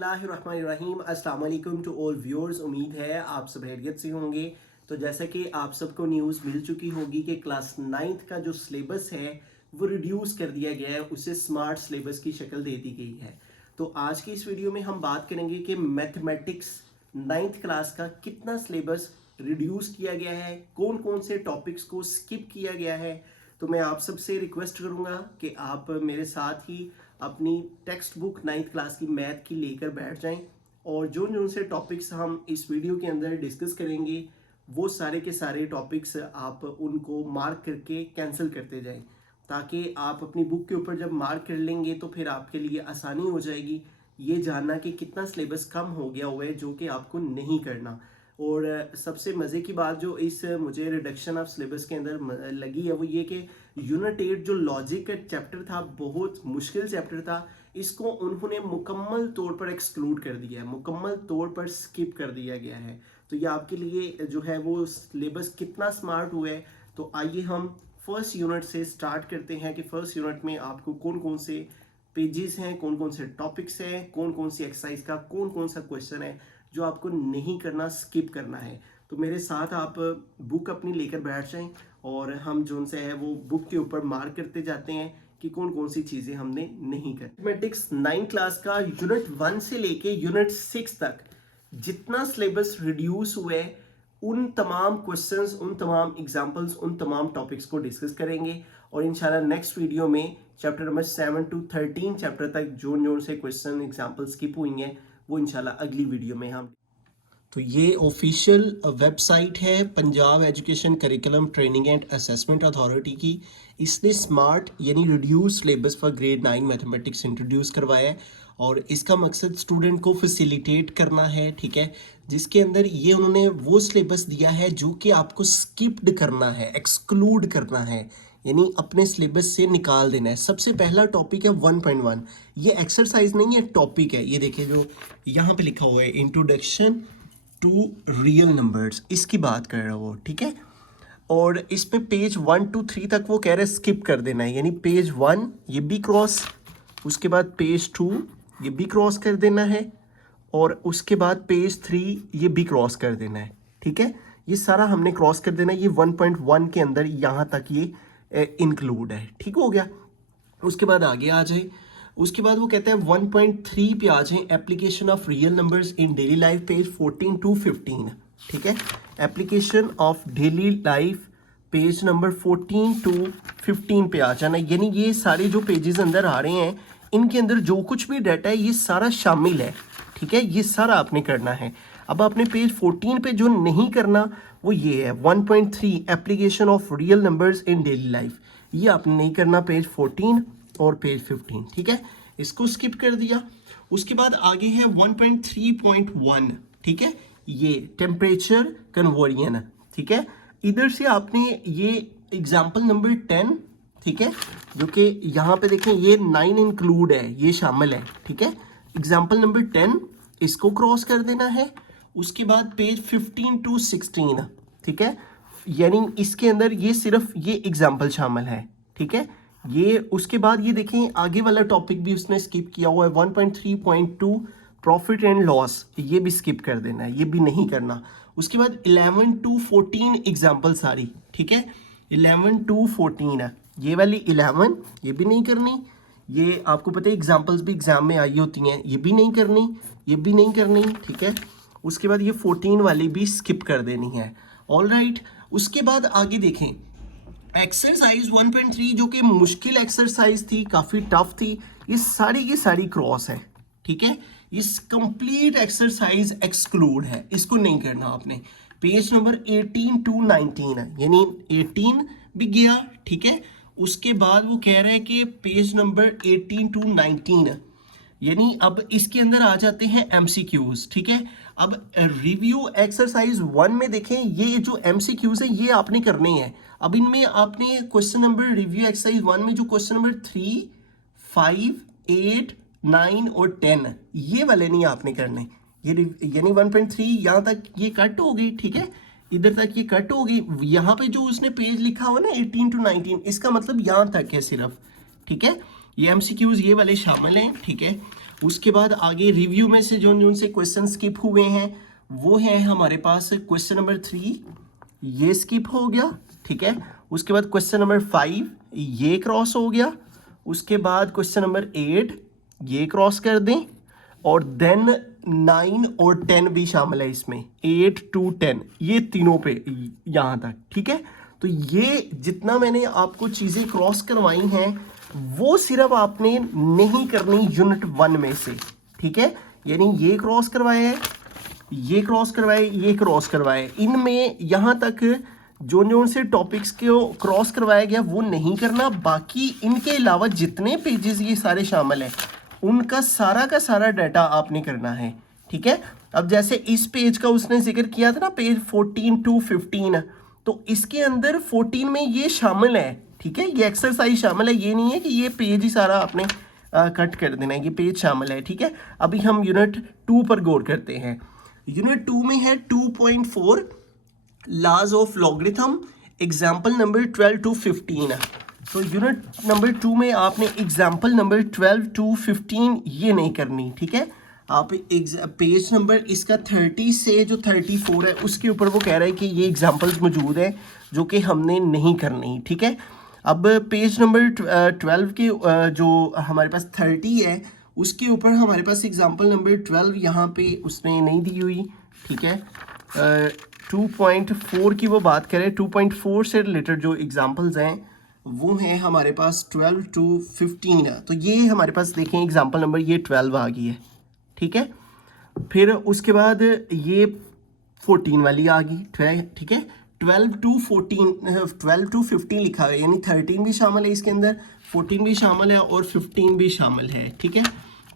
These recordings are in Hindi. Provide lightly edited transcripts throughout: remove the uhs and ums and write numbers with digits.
बिस्मिल्लाहिर्रहमानिर्रहीम। अस्सलाम वालेकुम टू ऑल व्यूअर्स। उम्मीद है आप सब खैरियत से होंगे। तो जैसा कि आप सबको न्यूज़ मिल चुकी होगी कि क्लास 9th का जो सिलेबस है वो रिड्यूस कर दिया गया है, उसे स्मार्ट सिलेबस की शक्ल दे दी गई है। तो आज की इस वीडियो में हम बात करेंगे कि मैथमेटिक्स 9th क्लास का कितना सिलेबस रिड्यूस किया गया है, कौन कौन से टॉपिक्स को स्किप किया गया है। तो मैं आप सबसे रिक्वेस्ट करूंगा कि आप मेरे साथ ही अपनी टेक्स्ट बुक 9th क्लास की मैथ की लेकर बैठ जाएं और जो जो से टॉपिक्स हम इस वीडियो के अंदर डिस्कस करेंगे वो सारे के सारे टॉपिक्स आप उनको मार्क करके कैंसिल करते जाएं, ताकि आप अपनी बुक के ऊपर जब मार्क कर लेंगे तो फिर आपके लिए आसानी हो जाएगी ये जानना कि कितना सिलेबस कम हो गया हुआ है जो कि आपको नहीं करना। और सबसे मज़े की बात जो इस मुझे रिडक्शन ऑफ सिलेबस के अंदर लगी है वो ये कि यूनिट 8 जो लॉजिक का चैप्टर था, बहुत मुश्किल चैप्टर था, इसको उन्होंने मुकम्मल तौर पर एक्सक्लूड कर दिया है, मुकम्मल तौर पर स्किप कर दिया गया है। तो ये आपके लिए जो है वो सिलेबस कितना स्मार्ट हुआ है। तो आइए हम फर्स्ट यूनिट से स्टार्ट करते हैं कि फर्स्ट यूनिट में आपको कौन कौन से पेजेस हैं, कौन कौन से टॉपिक्स हैं, कौन कौन सी एक्सरसाइज का कौन कौन सा क्वेश्चन है जो आपको नहीं करना, स्किप करना है। तो मेरे साथ आप बुक अपनी लेकर बैठ जाएं और हम जो से है वो बुक के ऊपर मार्क करते जाते हैं कि कौन कौन सी चीज़ें हमने नहीं कर। मैथमेटिक्स 9 क्लास का यूनिट 1 से लेके यूनिट 6 तक जितना सिलेबस रिड्यूस हुए उन तमाम क्वेश्चंस, उन तमाम एग्जांपल्स, उन तमाम टॉपिक्स को डिस्कस करेंगे और इंशाल्लाह नेक्स्ट वीडियो में चैप्टर नंबर 7 to 13 चैप्टर तक जो जो से क्वेश्चन एग्जांपल स्किप हुई हैं वो इंशाल्लाह अगली वीडियो में हम। तो ये ऑफिशियल वेबसाइट है Punjab education curriculum training and assessment authority की। इसने स्मार्ट यानी reduce syllabus for grade 9 mathematics introduce करवाया है और इसका मकसद स्टूडेंट को फैसिलिटेट करना है, ठीक है, जिसके अंदर ये उन्होंने वो सिलेबस दिया है जो कि आपको स्किप्ड करना है, एक्सक्लूड करना है, यानी अपने सिलेबस से निकाल देना है। सबसे पहला टॉपिक है 1.1। ये एक्सरसाइज नहीं है, टॉपिक है। ये देखिए जो यहाँ पे लिखा हुआ है इंट्रोडक्शन टू रियल नंबर्स, इसकी बात कर रहा वो, ठीक है। और इसमें पेज 1 to 3 तक वो कह रहे हैं स्किप कर देना है, यानी पेज 1 ये भी क्रॉस, उसके बाद पेज 2 ये भी क्रॉस कर देना है और उसके बाद पेज 3 ये भी क्रॉस कर देना है, ठीक है। ये सारा हमने क्रॉस कर देना है। ये 1.1 के अंदर यहाँ तक ये इंक्लूड है, ठीक हो गया। उसके बाद आगे आ जाए, उसके बाद वो कहते हैं 1.3 पे आ जाए, application of real numbers in daily life, page 14 to 15, ठीक है। Application of daily life page number 14 to 15 पे आ जाना, यानी ये सारे जो पेजेस अंदर आ रहे हैं इनके अंदर जो कुछ भी डाटा है ये सारा शामिल है, ठीक है। ये सारा आपने करना है। अब आपने पेज 14 पे जो नहीं करना वो ये है 1.3 application of real numbers in daily life, ये आपने नहीं करना, पेज 14 और पेज 15, ठीक है, इसको स्किप कर दिया। उसके बाद आगे है 1.3.1, ठीक है, ये टेम्परेचर कन्वर्जन, ठीक है। इधर से आपने ये एग्जाम्पल नंबर 10, ठीक है, जो कि यहाँ पे देखें ये 9 इंक्लूड है, ये शामिल है, ठीक है। एग्जाम्पल नंबर 10 इसको क्रॉस कर देना है। उसके बाद पेज 15 to 16, ठीक है, यानी इसके अंदर ये सिर्फ ये एग्जाम्पल शामिल है, ठीक है। ये उसके बाद ये देखें आगे वाला टॉपिक भी उसने स्किप किया हुआ है 1.3.2 प्रॉफिट एंड लॉस, ये भी स्किप कर देना है, ये भी नहीं करना। उसके बाद 11 to 14 एग्जाम्पल सारी, ठीक है, 11 to 14 है, ये वाली 11 ये भी नहीं करनी, ये आपको पता है एग्जाम्पल्स भी एग्जाम में आई होती हैं, ये भी नहीं करनी, ये भी नहीं करनी, ठीक है। उसके बाद ये 14 वाली भी स्किप कर देनी है, ऑल राइट। उसके बाद आगे देखें एक्सरसाइज 1.3 जो कि मुश्किल एक्सरसाइज थी, काफ़ी टफ थी, ये सारी क्रॉस है, ठीक है। इस कंप्लीट एक्सरसाइज एक्सक्लूड है, इसको नहीं करना आपने। पेज नंबर 18 to 19 है, यानी 18 भी गया, ठीक है। उसके बाद वो कह रहे हैं कि पेज नंबर 18 to 19, यानी अब इसके अंदर आ जाते हैं MCQs, ठीक है। अब रिव्यू एक्सरसाइज 1 में देखें ये जो MCQs है ये आपने करने हैं। अब इनमें आपने क्वेश्चन नंबर रिव्यू एक्सरसाइज 1 में जो क्वेश्चन नंबर 3, 5, 8, 9 और 10 ये वाले नहीं आपने करने, ये यानी 1.3 यहाँ तक ये कट हो गई, ठीक है, इधर तक ये कट हो गई। यहाँ पे जो उसने पेज लिखा हुआ ना 18 to 19 इसका मतलब यहाँ तक है सिर्फ, ठीक है। ये MCQs ये वाले शामिल हैं, ठीक है। उसके बाद आगे रिव्यू में से जो से क्वेश्चन स्किप हुए हैं वो है हमारे पास क्वेश्चन नंबर 3, ये स्किप हो गया, ठीक है। उसके बाद क्वेश्चन नंबर 5 ये क्रॉस हो गया। उसके बाद क्वेश्चन नंबर 8 ये क्रॉस कर दें, और देन 9 और 10 भी शामिल है इसमें, 8 to 10 ये तीनों पे यहाँ तक, ठीक है। तो ये जितना मैंने आपको चीज़ें क्रॉस करवाई हैं वो सिर्फ आपने नहीं करनी यूनिट 1 में से, ठीक है। यानी ये क्रॉस करवाए है, ये क्रॉस करवाए, ये क्रॉस करवाए, इनमें यहाँ तक जो से टॉपिक्स को क्रॉस करवाया गया वो नहीं करना। बाकी इनके अलावा जितने पेजेस ये सारे शामिल हैं उनका सारा का सारा डाटा आपने करना है, ठीक है। अब जैसे इस पेज का उसने जिक्र किया था ना, पेज 14 to 15, तो इसके अंदर 14 में ये शामिल है, ठीक है। ये एक्सरसाइज शामिल है, ये नहीं है कि ये पेज ही सारा आपने कट कर देना है, ये पेज शामिल है, ठीक है। अभी हम यूनिट 2 पर गौर करते हैं। यूनिट 2 में है 2.4 laws of logarithm, example number 12 to 15। तो यूनिट नंबर 2 में आपने एग्जाम्पल नंबर 12 to 15 ये नहीं करनी, ठीक है। आप पेज नंबर इसका 30 से जो 34 है उसके ऊपर वो कह रहा है कि ये एग्जाम्पल्स मौजूद हैं जो कि हमने नहीं करनी, ठीक है। अब पेज नंबर 12 के जो हमारे पास 30 है उसके ऊपर हमारे पास एग्जाम्पल नंबर 12 यहाँ पे उसने नहीं दी हुई, ठीक है। 2.4 की वो बात करें, 2.4 से रिलेटेड जो एग्जाम्पल्स हैं वो हैं हमारे पास 12 to 15 है। तो ये हमारे पास देखें एग्जाम्पल नंबर ये 12 आ गई है, ठीक है। फिर उसके बाद ये 14 वाली आ गई, ठीक है। 12 to 15 लिखा हुआ है, यानी 13 भी शामिल है इसके अंदर, 14 भी शामिल है और 15 भी शामिल है, ठीक है।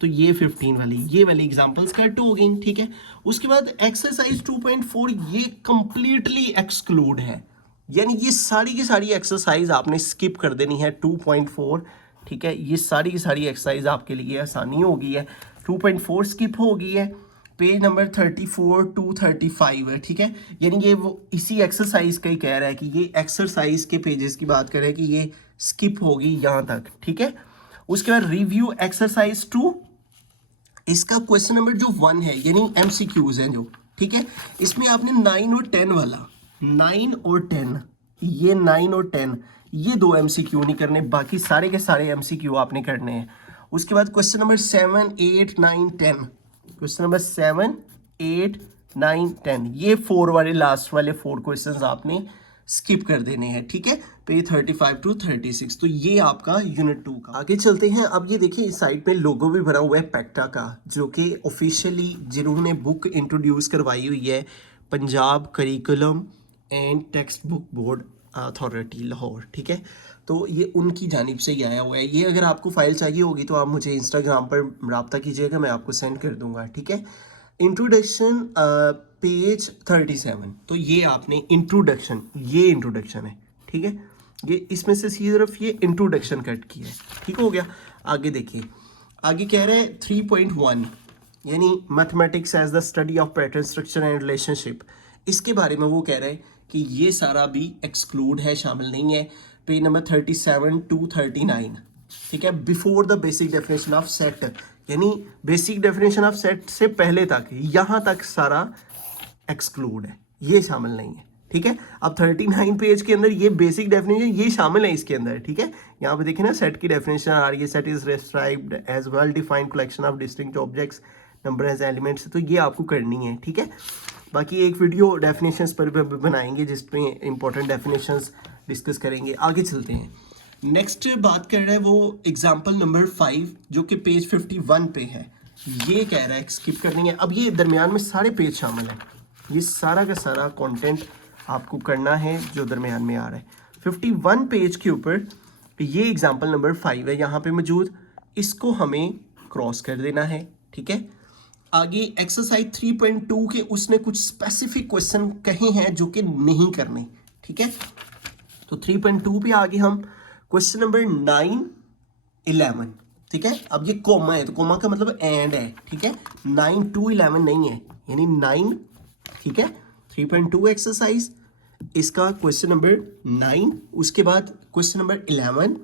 तो ये 15 वाली, ये वाली एग्जांपल्स कट हो गई, ठीक है। उसके बाद एक्सरसाइज 2.4 ये कंप्लीटली एक्सक्लूड है, यानी ये सारी की सारी एक्सरसाइज आपने स्किप कर देनी है 2.4, ठीक है। ये सारी की सारी एक्सरसाइज आपके लिए आसानी हो गई है। 2.4 स्किप हो गई है, पेज नंबर 34 to 35 है, ठीक है। यानी ये वो इसी एक्सरसाइज का ही कह रहा है कि ये एक्सरसाइज के पेजेस की बात करें कि ये स्किप होगी यहाँ तक, ठीक है। उसके बाद रिव्यू एक्सरसाइज 2, इसका क्वेश्चन नंबर जो 1 है यानी MCQs हैं जो, ठीक है। इसमें आपने 9 और 10 वाला, 9 और 10, ये 9 और 10 ये 2 MCQ नहीं करने, बाकी सारे के सारे MCQ आपने करने हैं। उसके बाद क्वेश्चन नंबर 7, 8, 9, 10, क्वेश्चन नंबर 7, 8, 9, 10 ये 4 वाले लास्ट वाले 4 क्वेश्चंस आपने स्किप कर देने हैं, ठीक है। Page 35 to 36। तो ये आपका यूनिट 2 का। आगे चलते हैं। अब ये देखिए इस साइड पे लोगो भी बना हुआ है पैक्टा का, जो कि ऑफिशियली जिन्होंने बुक इंट्रोड्यूस करवाई हुई है, Punjab curriculum and text book board authority Lahore, ठीक है। तो ये उनकी जानिब से ही आया हुआ है। ये अगर आपको फाइल चाहिए होगी तो आप मुझे इंस्टाग्राम पर रब्ता कीजिएगा, मैं आपको सेंड कर दूंगा, ठीक है। इंट्रोडक्शन पेज 37, तो ये आपने इंट्रोडक्शन, ये इंट्रोडक्शन है, ठीक है। ये इसमें से सिर्फ ये इंट्रोडक्शन कट किया है, ठीक हो गया। आगे देखिए, आगे कह रहे हैं 3.1 यानी mathematics as the study of pattern structure and relationship, इसके बारे में वो कह रहे हैं कि ये सारा भी एक्सक्लूड है, शामिल नहीं है। पेज नंबर 37 to 39, ठीक है। Before the basic definition of set, यानी बेसिक डेफिनेशन ऑफ सेट से पहले तक, यहाँ तक सारा एक्सक्लूड है, ये शामिल नहीं है, ठीक है। अब 39 पेज के अंदर ये बेसिक डेफिनेशन ये शामिल है इसके अंदर, ठीक है। यहाँ पे देखिए ना, सेट की डेफिनेशन आ रही है, set is described as well defined collection of distinct objects number as elements, तो ये आपको करनी है, ठीक है। बाकी एक वीडियो डेफिनेशंस पर भी बनाएंगे जिसमें इंपॉर्टेंट डेफिनेशंस डिस्कस करेंगे। आगे चलते हैं। नेक्स्ट बात कर रहा है वो एग्जाम्पल नंबर 5 जो कि पेज 51 पे है, ये कह रहा है स्किप करनी है। अब ये दरमियान में सारे पेज शामिल हैं, ये सारा का सारा कंटेंट आपको करना है जो दरमियान में आ रहा है। 51 पेज के ऊपर ये एग्जाम्पल नंबर 5 है यहाँ पे मौजूद, इसको हमें क्रॉस कर देना है, ठीक है। आगे एक्सरसाइज 3.2 के उसने कुछ स्पेसिफिक क्वेश्चन कहे हैं जो कि नहीं करने, ठीक है। तो 3.2 पे आगे हम क्वेश्चन नंबर 9, 11, ठीक है। अब ये कोमा है तो कोमा का मतलब एंड है, ठीक है। 9 to 11 नहीं है, यानी 9, ठीक है। 3.2 एक्सरसाइज, इसका क्वेश्चन नंबर 9, उसके बाद क्वेश्चन नंबर 11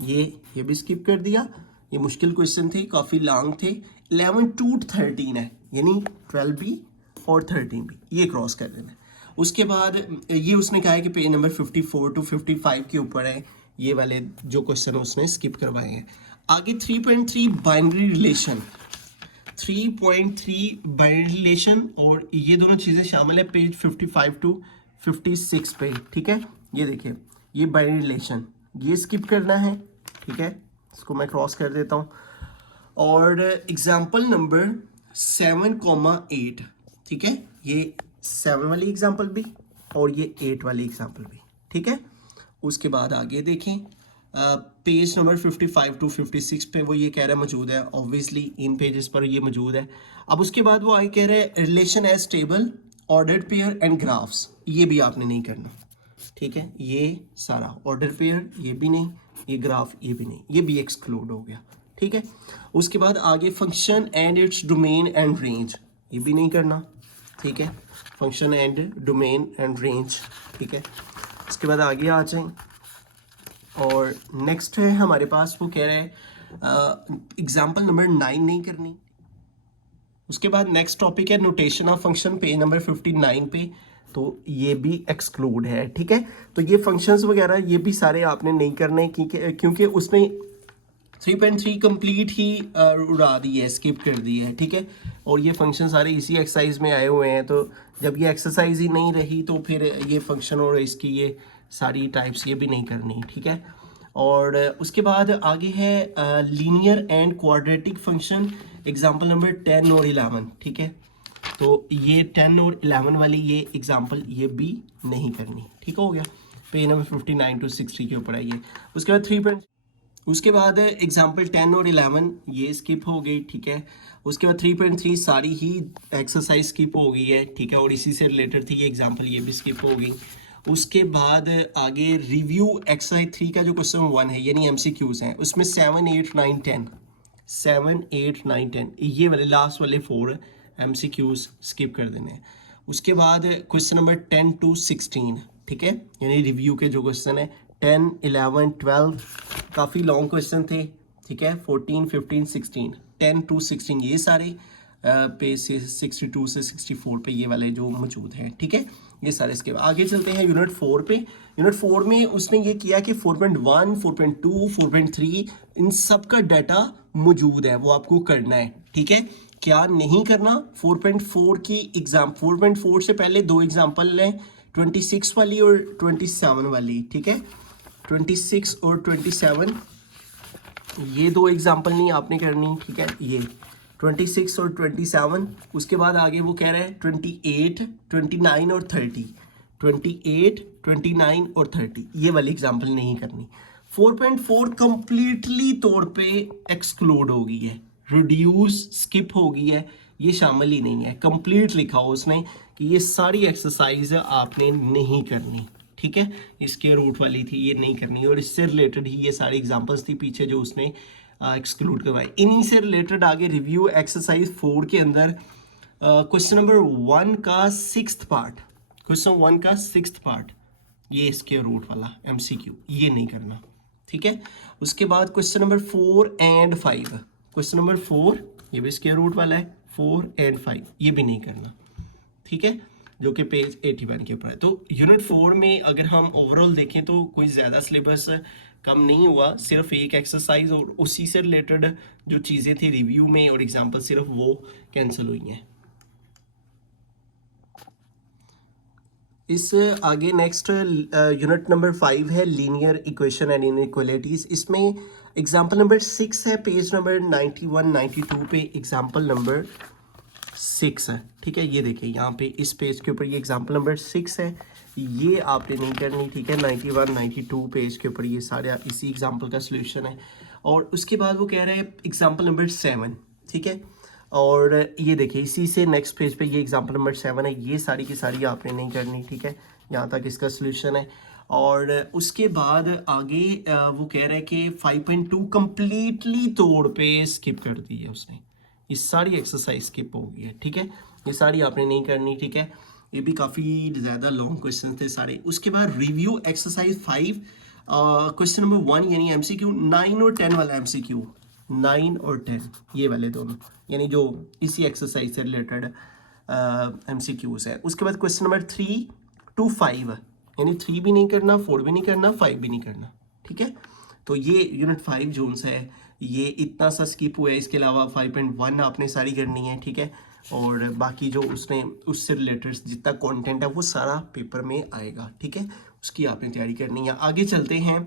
ये भी स्किप कर दिया, ये मुश्किल क्वेश्चन थे, काफ़ी लॉन्ग थे। 11 टू 13 है, यानी 12 भी और 13 भी, ये क्रॉस कर देना है। उसके बाद ये उसने कहा है कि पेज नंबर 54 टू 55 के ऊपर है, ये वाले जो क्वेश्चन उसने स्किप करवाए हैं। आगे 3.3 बाइनरी रिलेशन, 3.3 बाइनरी रिलेशन, और ये दोनों चीज़ें शामिल है पेज 55 टू 56 पे, ठीक है। ये देखिए, ये बाइनरी रिलेशन, ये स्किप करना है, ठीक है, इसको मैं क्रॉस कर देता हूँ। और एग्जाम्पल नंबर 7,8, ठीक है, ये 7 वाली एग्जाम्पल भी और ये 8 वाली एग्जाम्पल भी, ठीक है। उसके बाद आगे देखें, पेज नंबर 55 टू 56 पे वो ये कह रहा है मौजूद है, ऑब्वियसली इन पेजेस पर ये मौजूद है। अब उसके बाद वो आगे कह रहे हैं relation as table, ordered pair and graphs, ये भी आपने नहीं करना, ठीक है। ये सारा ऑर्डर पेयर ये भी नहीं, ये ग्राफ ये भी नहीं, ये भी एक्सक्लूड हो गया, ठीक है। उसके बाद आगे function and its domain and range, ये भी नहीं करना, ठीक है, function and domain and range, ठीक है। उसके बाद आगे आ जाएं, और नेक्स्ट है हमारे पास, वो कह रहे हैं एग्जाम्पल नंबर 9 नहीं करनी। उसके बाद नेक्स्ट टॉपिक है notation of function, page number 59 पे, तो ये भी एक्सक्लूड है, ठीक है। तो ये फंक्शंस वगैरह ये भी सारे आपने नहीं करने, क्योंकि उसने 3.3 कंप्लीट ही उड़ा दी है, स्किप कर दी है, ठीक है। और ये फंक्शन सारे इसी एक्सरसाइज में आए हुए हैं, तो जब ये एक्सरसाइज ही नहीं रही तो फिर ये फंक्शन और इसकी ये सारी टाइप्स ये भी नहीं करनी, ठीक है। और उसके बाद आगे है linear and quadratic function, example number 10 और 11, ठीक है। तो ये 10 और 11 वाली ये एग्जाम्पल ये भी नहीं करनी, ठीक हो गया। पेज नंबर 59 टू 60 के ऊपर है ये। उसके बाद उसके बाद एग्जाम्पल 10 और 11 ये स्किप हो गई, ठीक है। उसके बाद 3.3 सारी ही एक्सरसाइज स्किप हो गई है, ठीक है, और इसी से रिलेटेड थी ये एग्जाम्पल, ये भी स्किप हो गई। उसके बाद आगे रिव्यू एक्सरसाइज 3 का जो क्वेश्चन 1 है, यानी MCQs हैं, उसमें 7, 8, 9, 10, 7, 8, 9, 10 ये वाले लास्ट वाले 4 MCQs स्किप कर देने हैं। उसके बाद क्वेश्चन नंबर 10 टू 16, ठीक है, यानी रिव्यू के जो क्वेश्चन है 10, 11, 12 काफ़ी लॉन्ग क्वेश्चन थे, ठीक है, 14, 15, 16, 10 टू 16 ये सारे पेज से 62 से 64 पे ये वाले जो मौजूद हैं, ठीक है, ये सारे। इसके बाद आगे चलते हैं यूनिट 4 पे। यूनिट 4 में उसने ये किया कि 4.1, 4.2, 4.3 इन सब का डाटा मौजूद है, वो आपको करना है, ठीक है। क्या नहीं करना, 4.4 की 4.4 से पहले 2 एग्जाम्पल लें, 26 वाली और 27 वाली, ठीक है, 26 और 27 ये 2 एग्जाम्पल नहीं आपने करनी, ठीक है, ये 26 और 27। उसके बाद आगे वो कह रहा है 28, 29 और 30, 28, 29 और 30 ये वाली एग्जाम्पल नहीं करनी। 4.4 कंप्लीटली तौर पे एक्सक्लूड हो गई है, रिड्यूस स्किप हो गई है, ये शामिल ही नहीं है, कंप्लीट लिखा हो उसने कि ये सारी एक्सरसाइज आपने नहीं करनी, ठीक है। इसके रूट वाली थी ये नहीं करनी, और इससे रिलेटेड ही ये सारी एग्जांपल्स थी पीछे जो उसने एक्सक्लूड करवाए। इन्हीं से रिलेटेड आगे रिव्यू एक्सरसाइज 4 के अंदर क्वेश्चन नंबर 1 का 6th पार्ट, क्वेश्चन 1 का 6th पार्ट ये इसके रूट वाला MCQ ये नहीं करना, ठीक है। उसके बाद question number 4 and 5, question number 4 ये भी इसके रूट वाला है, 4 एंड 5 ये भी नहीं करना, ठीक है, जो कि पेज 81 के ऊपर है। तो यूनिट 4 में अगर हम ओवरऑल देखें तो कोई ज़्यादा सिलेबस कम नहीं हुआ, सिर्फ एक एक्सरसाइज और उसी से रिलेटेड जो चीज़ें थी रिव्यू में और एग्जांपल सिर्फ वो कैंसिल हुई हैं। इस आगे नेक्स्ट यूनिट नंबर 5 है लीनियर इक्वेशन एंड इनइक्वालिटीज़। इसमें एग्जांपल नंबर 6 है, पेज नंबर 91, 92 पे एग्जांपल नंबर 6 है, ठीक है। ये देखिए यहाँ पे इस पेज के ऊपर ये एग्जांपल नंबर 6 है, ये आपने नहीं करनी, ठीक है। 91, 92 पेज के ऊपर ये सारे इसी एग्जांपल का सॉल्यूशन है। और उसके बाद वो कह रहे हैं एग्जांपल नंबर 7, ठीक है। और ये देखिए इसी से नेक्स्ट पेज पे ये एग्जांपल नंबर 7 है, ये सारी की सारी आपने नहीं करनी, ठीक है। यहाँ तक इसका सॉल्यूशन है। और उसके बाद आगे वो कह रहे हैं कि 5.2 कंप्लीटली तौर पे स्किप कर दी है उसने, ये सारी एक्सरसाइज स्किप हो गई है, ठीक है, ये सारी आपने नहीं करनी, ठीक है। ये भी काफ़ी ज़्यादा लॉन्ग क्वेश्चन थे सारे। उसके बाद रिव्यू एक्सरसाइज 5 क्वेश्चन नंबर 1 यानी MCQ 9 और 10 वाला MCQ 9 और 10, ये वाले दोनों, यानी जो इसी एक्सरसाइज से रिलेटेड MCQs है। उसके बाद क्वेश्चन नंबर 3 to 5, यानी 3 भी नहीं करना, 4 भी नहीं करना, 5 भी नहीं करना, ठीक है। तो ये यूनिट 5 जोन्स है, ये इतना सा स्किप हुआ है, इसके अलावा 5.1 आपने सारी करनी है, ठीक है। और बाकी जो उसने उससे रिलेटेड जितना कंटेंट है वो सारा पेपर में आएगा, ठीक है, उसकी आपने तैयारी करनी है। आगे चलते हैं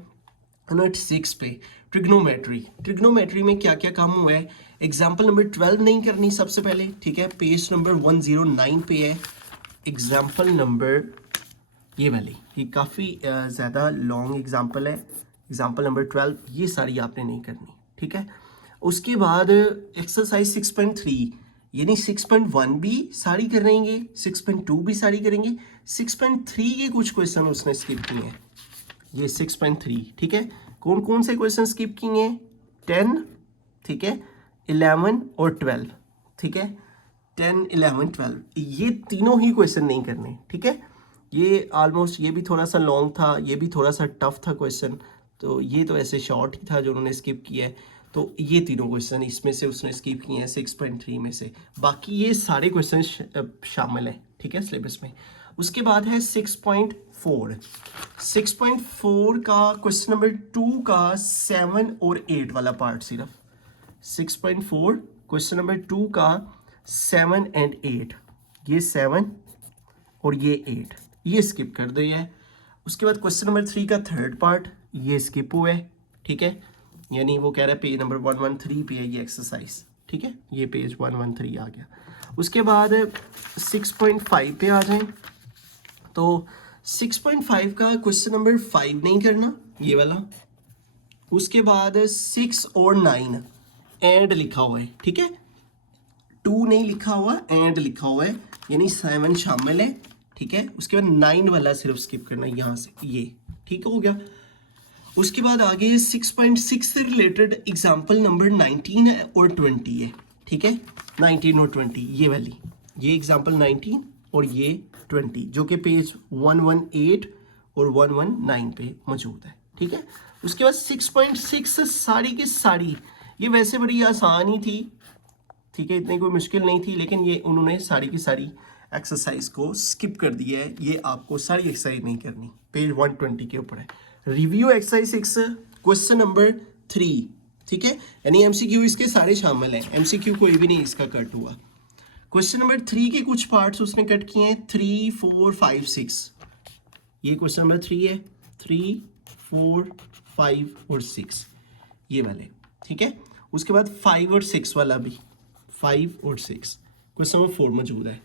यूनिट 6 पे, ट्रिग्नोमेट्री में क्या क्या काम हुआ है। एग्जाम्पल नंबर 12 नहीं करनी सबसे पहले, ठीक है, पेज नंबर 109 पे है एग्जाम्पल नंबर, ये वाली, ये काफ़ी ज़्यादा लॉन्ग एग्जाम्पल है, एग्जाम्पल नंबर 12, ये सारी आपने नहीं करनी, ठीक है। उसके बाद एक्सरसाइज 6.3, यानी 6.1 भी सारी करेंगे, 6.2 भी सारी करेंगे, 6.3 के कुछ क्वेश्चन उसने स्किप किए हैं, ये 6.3, ठीक है। कौन कौन से क्वेश्चन स्किप किए हैं, 10, ठीक है, 11 और 12, ठीक है, 10, 11, 12, ये तीनों ही क्वेश्चन नहीं करने, ठीक है। ये ऑलमोस्ट, ये भी थोड़ा सा लॉन्ग था, ये भी थोड़ा सा टफ था क्वेश्चन, तो ये तो ऐसे शॉर्ट ही था जो उन्होंने स्किप किया है। तो ये तीनों क्वेश्चन इसमें से उसने स्किप किए हैं 6.3 में से, बाकी ये सारे क्वेश्चन शामिल हैं, ठीक है, सिलेबस में। उसके बाद है 6.4, 6.4 का क्वेश्चन नंबर 2 का 7 और 8 वाला पार्ट, सिर्फ 6.4 क्वेश्चन नंबर 2 का 7 एंड 8, ये 7 और ये 8, ये स्किप कर दो ये। उसके बाद क्वेश्चन नंबर 3 का थर्ड पार्ट, ये स्किप हुआ है, ठीक है, यानी वो कह रहा है पेज नंबर 113 पे है ये एक्सरसाइज, ठीक है, ये पेज 113 आ गया। उसके बाद 6.5 पे आ जाएं, तो 6.5 का क्वेश्चन नंबर 5 नहीं करना, ये वाला। उसके बाद 6 और 9 एंड लिखा हुआ है, ठीक है, 2 नहीं लिखा हुआ, एंड लिखा हुआ है, यानी 7 शामिल है, ठीक है। उसके बाद 9 वाला सिर्फ स्किप करना यहाँ से, ये ठीक हो गया। उसके बाद आगे 6.6 से रिलेटेड एग्जाम्पल नंबर 19 है और 20 है, ठीक है, 19 और 20, ये वाली, ये एग्जाम्पल 19 और ये 20, जो कि पेज 118 और 119 पे मौजूद है, ठीक है। उसके बाद 6.6 सारी की सारी, ये वैसे बड़ी आसान ही थी, ठीक है, इतनी कोई मुश्किल नहीं थी, लेकिन ये उन्होंने सारी की सारी एक्सरसाइज को स्किप कर दिया है, ये आपको सारी एक्सरसाइज नहीं करनी, पेज 120 के ऊपर है। रिव्यू एक्सरसाइज 6 क्वेश्चन नंबर 3, ठीक है, यानी MCQ इसके सारे शामिल हैं, MCQ कोई भी नहीं इसका कट हुआ। क्वेश्चन नंबर 3 के कुछ पार्ट्स उसने कट किए हैं, 3, 4, 5, 6, ये क्वेश्चन नंबर 3 है, 3, 4, 5 और 6, ये वाले, ठीक है। उसके बाद 5 और 6 वाला भी, 5 और 6 क्वेश्चन नंबर 4 मौजूद है।